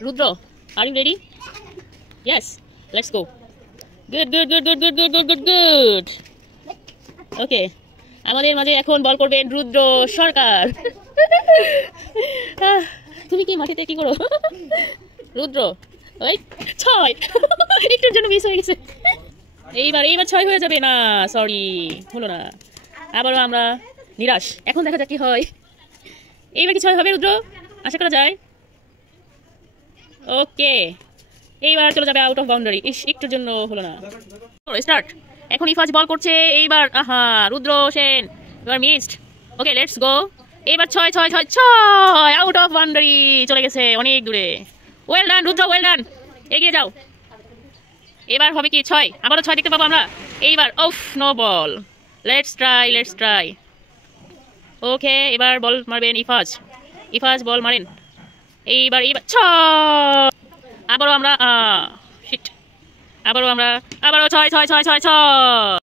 Rudra, are you ready? Yes. Let's go. Good, good, good, good, good, good, good, good, good. Okay. আমাদের মাঝে এখন বল করবেন রুদ্র সরকার। তুমি কি মাটিতে কি করো? রুদ্র ওই 6 একটুর জন্য মিস হয়ে গেছে। এইবার 6 হয়ে যাবে না, সরি হলো না। আবারও আমরা নিরাশ। এখন দেখা যাক কি হয়। এইবার কি 6 হবে রুদ্র? আশা করা যায়। ওকে, এইবার চলে যাবে আউট অফ বাউন্ডারি। একটুর জন্য হলো না। স্টার্ট। এখন ইফাজ বল করছে। এইবার রুদ্র সেন এবার মিসড। Okay, let's go. এইবার 6 6 6 6 আউট অফ বাউন্ডারি, চলে গেছে অনেক দূরে। ওয়েল ডান রুদ্র, ওয়েল ডান, এগিয়ে যাও। এবার হবে কি 6, আবারও 6 দেখতে পাবো আমরা। এইবার ওফ, no ball. Let's try. Okay, এবার বল মারবেন ইফাজ। ইফাজ বল মারেন। এইবার 6, আবারও আমরা শিট, আবারও 6 6 6 6 6।